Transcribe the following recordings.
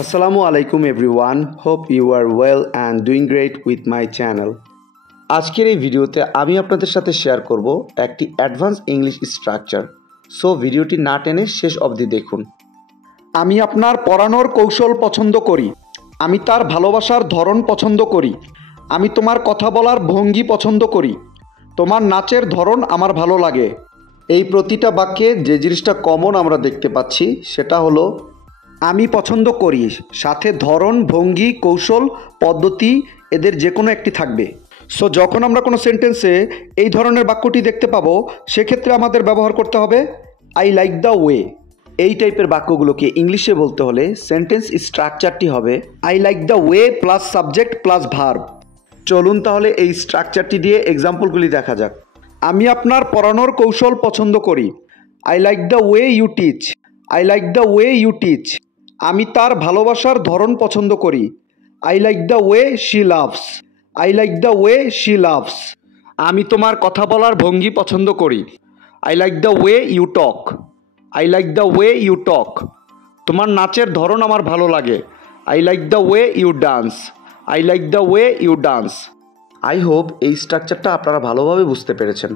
Assalamu alaikum everyone. Hope you are well and doing great with my channel. আজকের এই ভিডিওতে আমি আপনাদের সাথে শেয়ার করব একটি অ্যাডভান্স ইংলিশ স্ট্রাকচার। সো ভিডিওটি না টেনে শেষ অবধি দেখুন। আমি আপনার পড়ানোর কৌশল পছন্দ করি। আমি তার ভালোবাসার ধরন পছন্দ করি। আমি তোমার কথা বলার ভঙ্গি পছন্দ করি। তোমার নাচের ধরন আমার ভালো লাগে। এই প্রতিটা বাক্যে যে জিনিসটা কমন আমরা দেখতে পাচ্ছি সেটা হলো আমি পছন্দ করি, সাথে ধরন, ভঙ্গি, কৌশল, পদ্ধতি এদের যে কোনো একটি থাকবে। সো যখন আমরা কোনো সেন্টেন্সে এই ধরনের বাক্যটি দেখতে পাবো সেক্ষেত্রে আমাদের ব্যবহার করতে হবে আই লাইক দ্য ওয়ে। এই টাইপের বাক্যগুলোকে ইংলিশে বলতে হলে সেন্টেন্স স্ট্রাকচারটি হবে I like the way plus subject plus verb. চলুন তাহলে এই স্ট্রাকচারটি দিয়ে এক্সাম্পলগুলি দেখা যাক। আমি আপনার পড়ানোর কৌশল পছন্দ করি। I like the way you teach. I like the way you teach. আমি তার ভালোবাসার ধরন পছন্দ করি। I like the way she loves. I like the way she loves. আমি তোমার কথা বলার ভঙ্গি পছন্দ করি। I like the way you talk. I like the way you talk. তোমার নাচের ধরন আমার ভালো লাগে। I like the way you dance. I like the way you dance. I hope এই স্ট্রাকচারটা আপনারা ভালোভাবে বুঝতে পেরেছেন।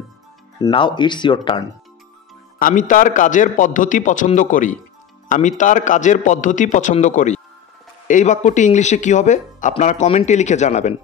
Now it's your turn. আমি তার কাজের পদ্ধতি পছন্দ করি। আমি তার কাজের পদ্ধতি পছন্দ করি। এই বাক্যটি ইংলিশে কী হবে আপনারা কমেন্টে লিখে জানাবেন।